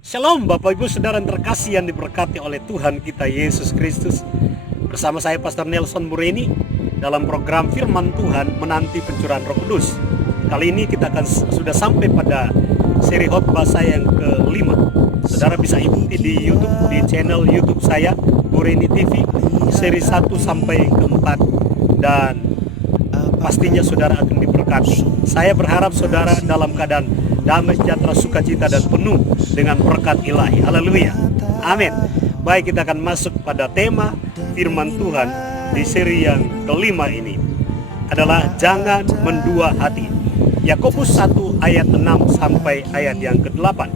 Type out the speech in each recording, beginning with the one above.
Shalom Bapak Ibu Saudara yang terkasih yang diberkati oleh Tuhan kita Yesus Kristus. Bersama saya Pastor Nelson Mureni dalam program Firman Tuhan Menanti Pencurahan Roh Kudus. Kali ini kita akan sudah sampai pada seri khotbah saya yang kelima. Saudara bisa ikuti di YouTube, di channel YouTube saya Mureni TV, seri 1 sampai ke 4, dan pastinya saudara akan diberkati. Saya berharap saudara dalam keadaan damai, sejahtera, sukacita, dan penuh dengan berkat ilahi. Haleluya. Amin. Baik, kita akan masuk pada tema firman Tuhan di seri yang kelima ini. Adalah jangan mendua hati. Yakobus 1 ayat 6 sampai ayat yang ke-8.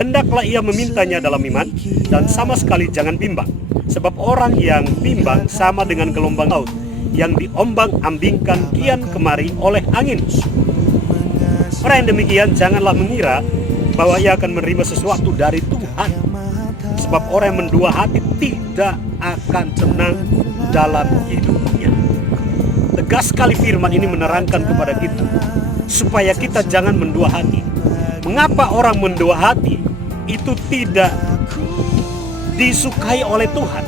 Hendaklah ia memintanya dalam iman, dan sama sekali jangan bimbang. Sebab orang yang bimbang sama dengan gelombang laut yang diombang-ambingkan kian kemari oleh angin. Orang yang demikian janganlah mengira bahwa ia akan menerima sesuatu dari Tuhan. Sebab orang yang mendua hati tidak akan tenang dalam hidupnya. Tegas sekali firman ini menerangkan kepada kita supaya kita jangan mendua hati. Mengapa orang mendua hati itu tidak disukai oleh Tuhan?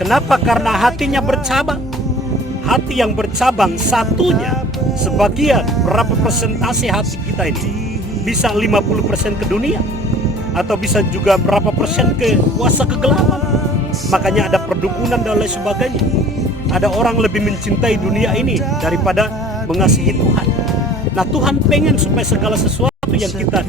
Kenapa? Karena hatinya bercabang. Hati yang bercabang satunya, sebagian berapa persentase hati kita ini? Bisa 50% ke dunia, atau bisa juga berapa persen ke kuasa kegelapan. Makanya ada perdukunan dan lain sebagainya. Ada orang lebih mencintai dunia ini daripada mengasihi Tuhan. Nah, Tuhan pengen supaya segala sesuatu yang kita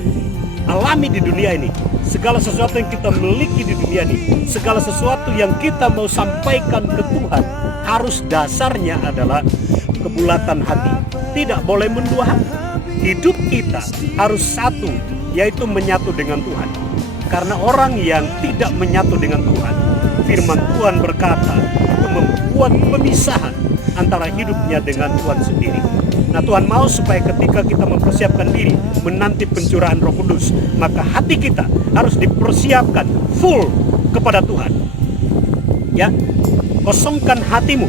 alami di dunia ini, segala sesuatu yang kita miliki di dunia ini, segala sesuatu yang kita mau sampaikan ke Tuhan, harus dasarnya adalah kebulatan hati. Tidak boleh mendua hati. Hidup kita harus satu, yaitu menyatu dengan Tuhan. Karena orang yang tidak menyatu dengan Tuhan, firman Tuhan berkata, itu membuat pemisahan antara hidupnya dengan Tuhan sendiri. Nah, Tuhan mau supaya ketika kita mempersiapkan diri menanti pencurahan Roh Kudus, maka hati kita harus dipersiapkan full kepada Tuhan. Ya, kosongkan hatimu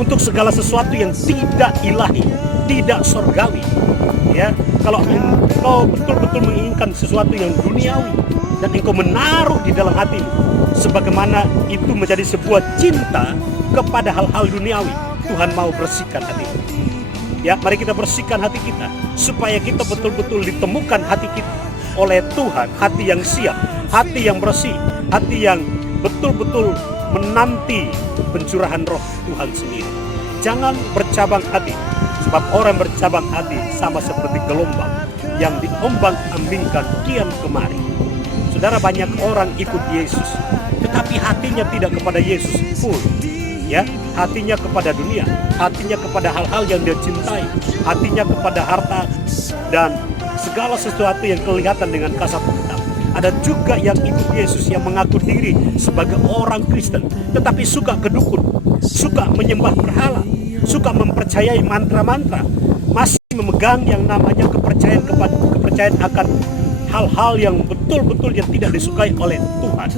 untuk segala sesuatu yang tidak ilahi, tidak surgawi. Ya, kalau engkau betul-betul menginginkan sesuatu yang duniawi dan engkau menaruh di dalam hatimu, sebagaimana itu menjadi sebuah cinta kepada hal-hal duniawi, Tuhan mau bersihkan hatimu. Ya, mari kita bersihkan hati kita supaya kita betul-betul ditemukan hati kita oleh Tuhan, hati yang siap, hati yang bersih, hati yang betul-betul menanti pencurahan Roh Tuhan sendiri. Jangan bercabang hati, sebab orang bercabang hati sama seperti gelombang yang diombang-ambingkan kian kemari. Saudara, banyak orang ikut Yesus, tetapi hatinya tidak kepada Yesus full. Ya, hatinya kepada dunia, hatinya kepada hal-hal yang dia cintai, hatinya kepada harta dan segala sesuatu yang kelihatan dengan kasat mata. Ada juga yang ikut Yesus yang mengaku diri sebagai orang Kristen, tetapi suka kedukun, suka menyembah berhala, suka mempercayai mantra-mantra, masih memegang yang namanya kepercayaan akan hal-hal yang betul-betul yang tidak disukai oleh Tuhan.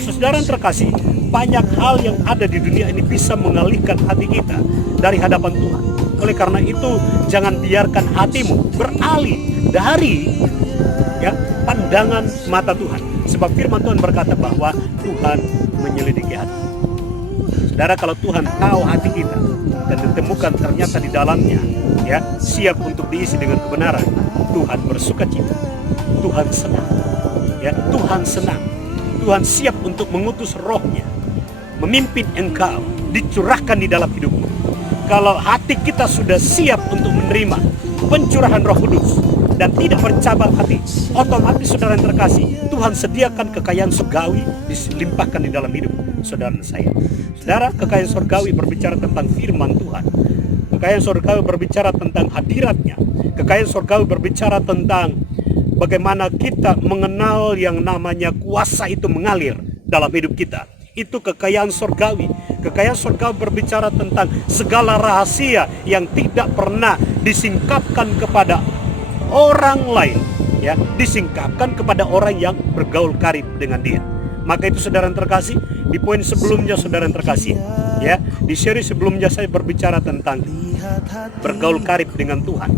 Saudara yang terkasih, banyak hal yang ada di dunia ini bisa mengalihkan hati kita dari hadapan Tuhan. Oleh karena itu, jangan biarkan hatimu beralih dari pandangan mata Tuhan. Sebab firman Tuhan berkata bahwa Tuhan menyelidiki hati. Saudara, kalau Tuhan tahu hati kita dan ditemukan ternyata di dalamnya siap untuk diisi dengan kebenaran, Tuhan bersukacita, Tuhan senang. Tuhan senang. Tuhan siap untuk mengutus Roh-Nya, memimpin engkau, dicurahkan di dalam hidupmu. Kalau hati kita sudah siap untuk menerima pencurahan Roh Kudus dan tidak bercabang hati, otomatis saudara yang terkasih, Tuhan sediakan kekayaan surgawi dilimpahkan di dalam hidup saudara dan saya. Saudara, kekayaan surgawi berbicara tentang firman Tuhan. Kekayaan surgawi berbicara tentang hadiratnya. Kekayaan surgawi berbicara tentang bagaimana kita mengenal yang namanya kuasa itu mengalir dalam hidup kita. Itu kekayaan surgawi. Kekayaan surgawi berbicara tentang segala rahasia yang tidak pernah disingkapkan kepada orang lain, disingkapkan kepada orang yang bergaul karib dengan dia. Maka itu saudara yang terkasih, di poin sebelumnya saudara yang terkasih, di seri sebelumnya saya berbicara tentang bergaul karib dengan Tuhan.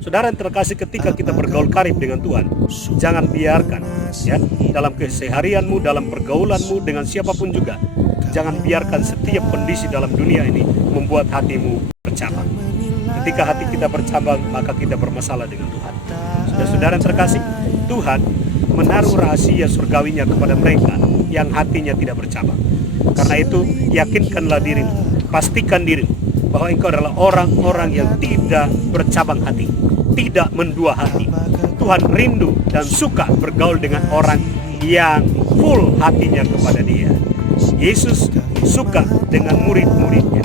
Saudara yang terkasih, ketika kita bergaul karib dengan Tuhan, jangan biarkan ya dalam keseharianmu, dalam pergaulanmu dengan siapapun juga, jangan biarkan setiap kondisi dalam dunia ini membuat hatimu bercabang. Ketika hati kita bercabang, maka kita bermasalah dengan Tuhan. Saudara yang terkasih, Tuhan menaruh rahasia surgawinya kepada mereka yang hatinya tidak bercabang. Karena itu, yakinkanlah dirimu, pastikan dirimu bahwa engkau adalah orang-orang yang tidak bercabang hati, tidak mendua hati. Tuhan rindu dan suka bergaul dengan orang yang full hatinya kepada Dia. Yesus suka dengan murid-muridnya,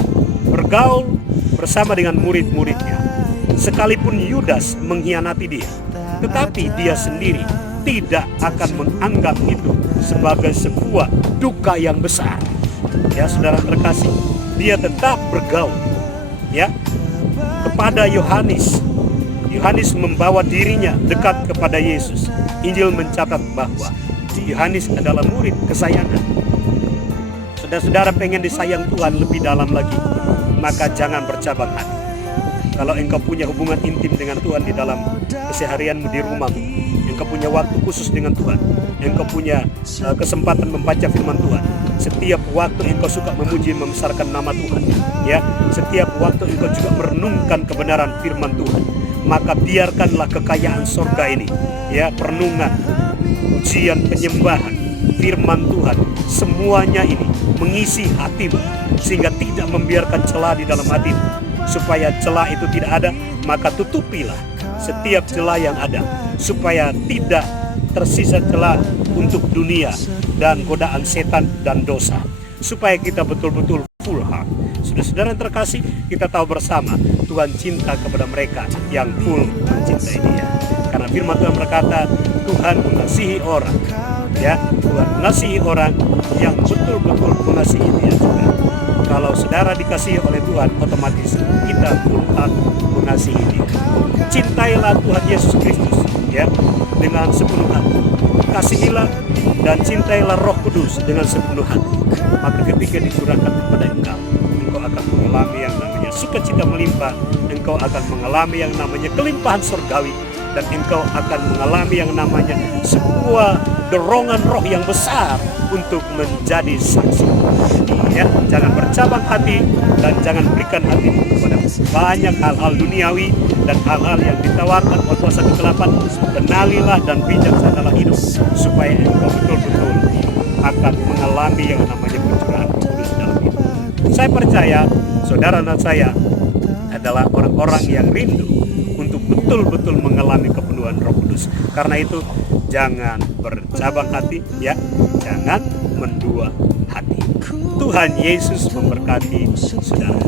bergaul bersama dengan murid-muridnya. Sekalipun Yudas mengkhianati Dia, tetapi Dia sendiri tidak akan menganggap itu sebagai sebuah duka yang besar. Ya, saudara terkasih, Dia tetap bergaul ya kepada Yohanes. Yohanes membawa dirinya dekat kepada Yesus. Injil mencatat bahwa Yohanes adalah murid kesayangan. Saudara-saudara pengen disayang Tuhan lebih dalam lagi, maka jangan bercabang hati. Kalau engkau punya hubungan intim dengan Tuhan di dalam keseharianmu di rumahmu, engkau punya waktu khusus dengan Tuhan, engkau punya kesempatan membaca firman Tuhan, setiap waktu engkau suka memuji membesarkan nama Tuhan, ya, setiap waktu engkau juga merenungkan kebenaran firman Tuhan, maka biarkanlah kekayaan sorga ini, ya, perenungan, ujian, penyembahan, firman Tuhan, semuanya ini mengisi hatimu, sehingga tidak membiarkan celah di dalam hatimu. Supaya celah itu tidak ada, maka tutupilah setiap celah yang ada, supaya tidak tersisa celah untuk dunia dan godaan setan dan dosa, supaya kita betul-betul full heart. Saudara-saudara yang terkasih, kita tahu bersama Tuhan cinta kepada mereka yang full mencintai Dia. Karena firman Tuhan berkata, Tuhan mengasihi orang, ya, Tuhan mengasihi orang yang betul-betul mengasihi Dia juga. Kalau saudara dikasihi oleh Tuhan, otomatis kita full heart mengasihi Dia. Cintailah Tuhan Yesus Kristus, ya, dengan sepenuh hati. Kasihilah dan cintailah Roh Kudus dengan sepenuh hati. Maka ketika dicurahkan kepada engkau akan mengalami yang namanya sukacita melimpah, engkau akan mengalami yang namanya kelimpahan surgawi, dan engkau akan mengalami yang namanya sebuah dorongan roh yang besar untuk menjadi saksi. Ya, jangan bercabang hati dan jangan berikan hatimu kepada banyak hal-hal duniawi dan hal-hal yang ditawarkan oleh kuasa kegelapan. Kenalilah dan bijaksanalah hidup, supaya engkau betul-betul akan mengalami yang namanya pencurahan Roh Kudus dalam hidup. Saya percaya saudara dan saya adalah orang-orang yang rindu untuk betul-betul mengalami kepenuhan Roh Kudus. Karena itu jangan bercabang hati, ya, jangan mendua hati. Tuhan Yesus memberkati saudara.